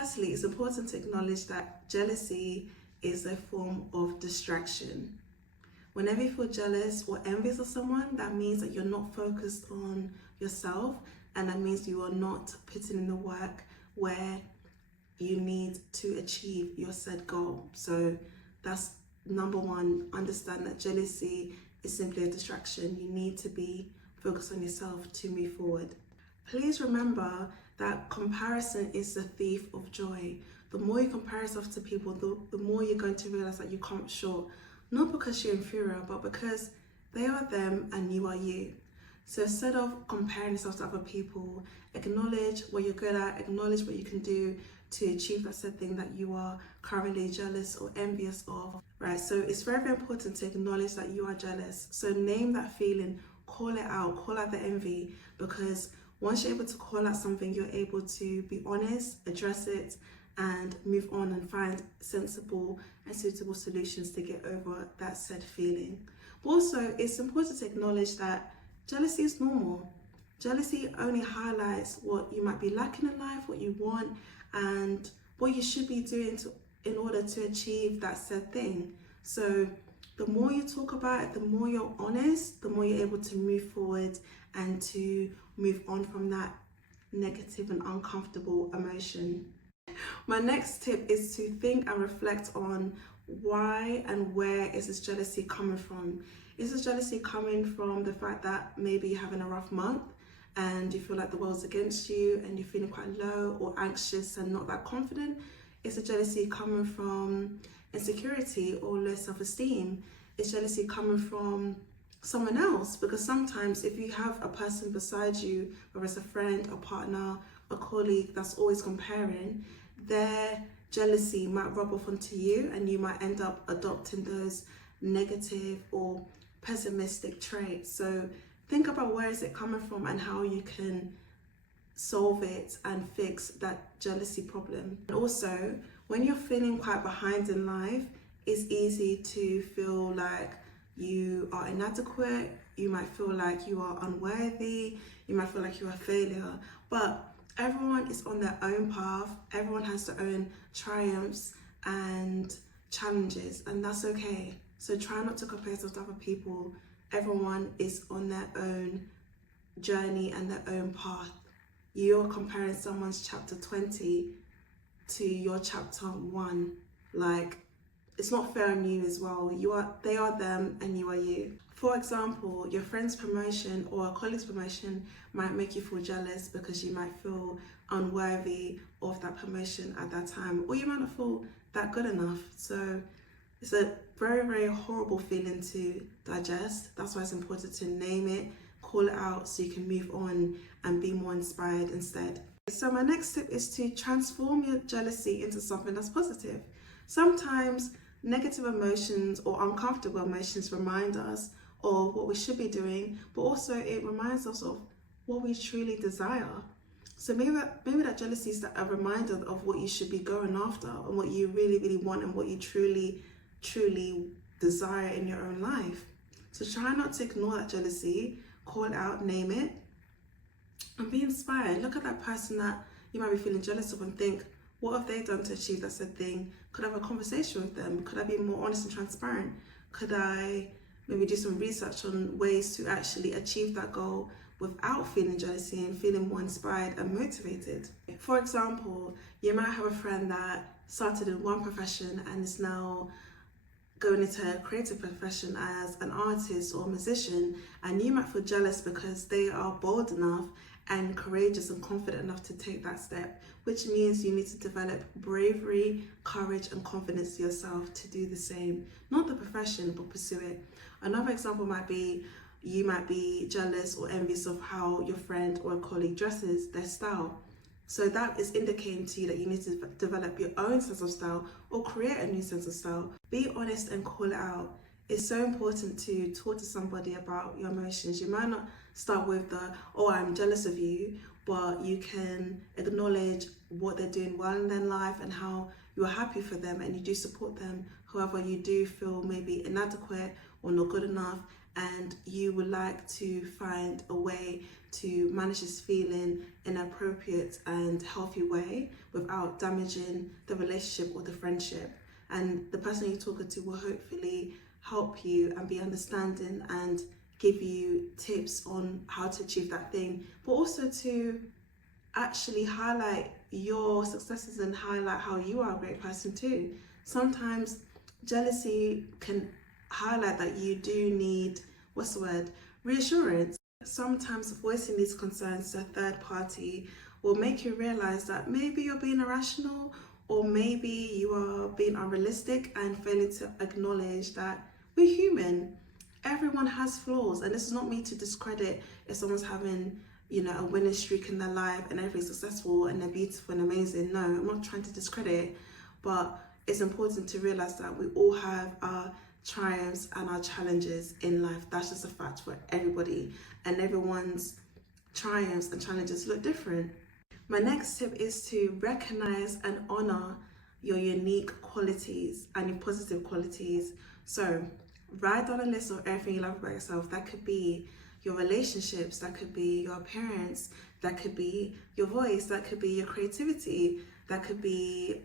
Firstly, it's important to acknowledge that jealousy is a form of distraction. Whenever you feel jealous or envious of someone, that means that you're not focused on yourself, and that means you are not putting in the work where you need to achieve your said goal. So that's number one. Understand that jealousy is simply a distraction. You need to be focused on yourself to move forward. Please remember that comparison is the thief of joy. The more you compare yourself to people, the more you're going to realize that you come up short. Not because you're inferior, but because they are them and you are you. So instead of comparing yourself to other people, acknowledge what you're good at, acknowledge what you can do to achieve that said thing that you are currently jealous or envious of, right? So it's very, very important to acknowledge that you are jealous. So name that feeling, call it out, call out the envy, because once you're able to call out something, you're able to be honest, address it, and move on and find sensible and suitable solutions to get over that said feeling. But also, it's important to acknowledge that jealousy is normal. Jealousy only highlights what you might be lacking in life, what you want, and what you should be doing in order to achieve that said thing. So the more you talk about it, the more you're honest, the more you're able to move forward and to move on from that negative and uncomfortable emotion. My next tip is to think and reflect on why and where is this jealousy coming from. Is this jealousy coming from the fact that maybe you're having a rough month and you feel like the world's against you and you're feeling quite low or anxious and not that confident? Is the jealousy coming from insecurity or low self-esteem? Is jealousy coming from someone else? Because sometimes if you have a person beside you, whether it's a friend, a partner, a colleague that's always comparing, their jealousy might rub off onto you and you might end up adopting those negative or pessimistic traits. So think about where is it coming from and how you can solve it and fix that jealousy problem. And also, when you're feeling quite behind in life, it's easy to feel like you are inadequate, you might feel like you are unworthy, you might feel like you're a failure, but everyone is on their own path, everyone has their own triumphs and challenges, and that's okay. So try not to compare yourself to other people. Everyone is on their own journey and their own path. You're comparing someone's chapter 20 to your chapter 1. Like, it's not fair on you as well. They are them and you are you. For example, your friend's promotion or a colleague's promotion might make you feel jealous because you might feel unworthy of that promotion at that time, or you might not feel that good enough. So it's a very, very horrible feeling to digest. That's why it's important to name it, call it out so you can move on and be more inspired instead. So my next tip is to transform your jealousy into something that's positive. Sometimes negative emotions or uncomfortable emotions remind us of what we should be doing, but also it reminds us of what we truly desire. So maybe that jealousy is a reminder of what you should be going after and what you really, really want and what you truly, truly desire in your own life. So try not to ignore that jealousy, call it out, name it, and be inspired. Look at that person that you might be feeling jealous of and think, what have they done to achieve that said thing? Could I have a conversation with them? Could I be more honest and transparent? Could I maybe do some research on ways to actually achieve that goal without feeling jealousy and feeling more inspired and motivated? For example, you might have a friend that started in one profession and is now going into a creative profession as an artist or musician, and you might feel jealous because they are bold enough and courageous and confident enough to take that step, which means you need to develop bravery, courage and confidence to yourself to do the same. Not the profession, but pursue it. Another example might be you might be jealous or envious of how your friend or a colleague dresses, their style. So that is indicating to you that you need to develop your own sense of style or create a new sense of style. Be honest and call it out. It's so important to talk to somebody about your emotions. You might not start with oh, I'm jealous of you, but you can acknowledge what they're doing well in their life and how you're happy for them and you do support them. However, you do feel maybe inadequate or not good enough, and you would like to find a way to manage this feeling in an appropriate and healthy way without damaging the relationship or the friendship. And the person you're talking to will hopefully help you and be understanding and give you tips on how to achieve that thing, but also to actually highlight your successes and highlight how you are a great person too. Sometimes jealousy can highlight that you do need, what's the word, reassurance. Sometimes voicing these concerns to a third party will make you realize that maybe you're being irrational, or maybe you are being unrealistic and failing to acknowledge that we're human. Everyone has flaws, and this is not me to discredit if someone's having, a winning streak in their life and everything's successful and they're beautiful and amazing. No, I'm not trying to discredit it, but it's important to realize that we all have our triumphs and our challenges in life. That's just a fact for everybody, and everyone's triumphs and challenges look different. My next tip is to recognize and honor your unique qualities and your positive qualities. So write down a list of everything you love about yourself. That could be your relationships, that could be your appearance, that could be your voice, that could be your creativity, that could be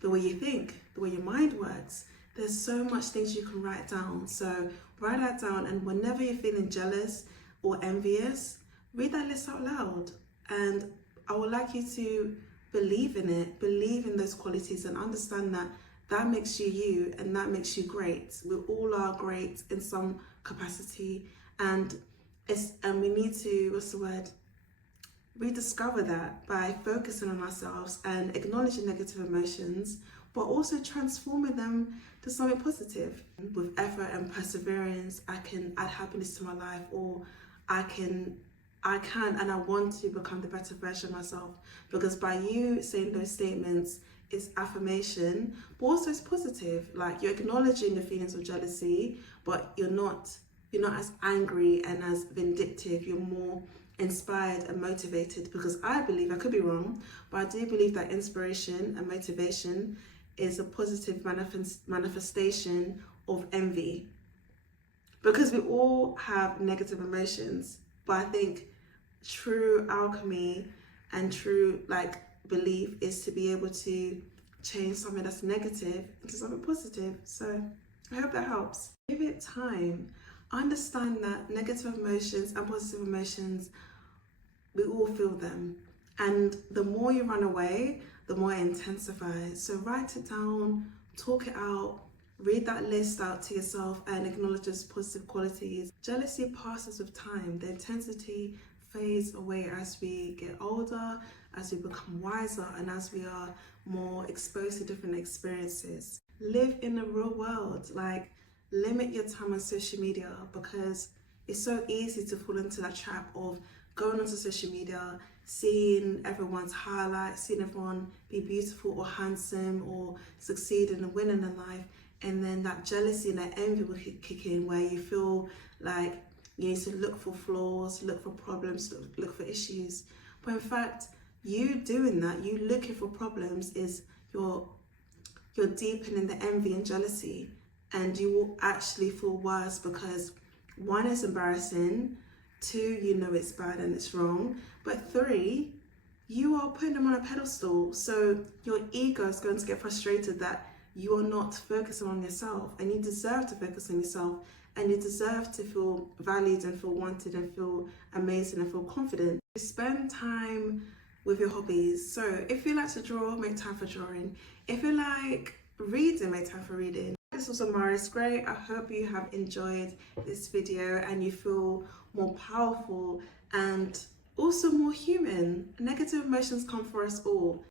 the way you think, the way your mind works. There's so much things you can write down. So write that down, and whenever you're feeling jealous or envious, read that list out loud. And I would like you to believe in it, believe in those qualities, and understand that that makes you you, and that makes you great. We all are great in some capacity, and we need to, rediscover that by focusing on ourselves and acknowledging negative emotions, but also transforming them to something positive. With effort and perseverance, I can add happiness to my life, or I can and I want to become the better version of myself. Because by you saying those statements, it's affirmation, but also it's positive. Like, you're acknowledging the feelings of jealousy, but you're not as angry and as vindictive. You're more inspired and motivated, because I believe, I could be wrong, but I do believe that inspiration and motivation is a positive manifestation of envy. Because we all have negative emotions, but I think true alchemy and true belief is to be able to change something that's negative into something positive. So I hope that helps. Give it time. Understand that negative emotions and positive emotions, we all feel them. And the more you run away, the more it intensifies. So write it down, talk it out, read that list out to yourself, and acknowledge those positive qualities. Jealousy passes with time. The intensity fades away as we get older, as we become wiser, and as we are more exposed to different experiences. Live in the real world. Limit your time on social media, because it's so easy to fall into that trap of going onto social media, seeing everyone's highlights, seeing everyone be beautiful or handsome or succeeding and winning in life, and then that jealousy and that envy will kick in, where you feel like you need to look for flaws, look for problems, look for issues. But in fact, you doing that, you looking for problems, is you're deepening the envy and jealousy, and you will actually feel worse, because one, is embarrassing, two, it's bad and it's wrong, but three, you are putting them on a pedestal. So your ego is going to get frustrated that you are not focusing on yourself, and you deserve to focus on yourself, and you deserve to feel valued and feel wanted and feel amazing and feel confident. Spend time with your hobbies. So if you like to draw, make time for drawing. If you like reading, make time for reading. This was Amaris Gray. I hope you have enjoyed this video and you feel more powerful and also more human. Negative emotions come for us all.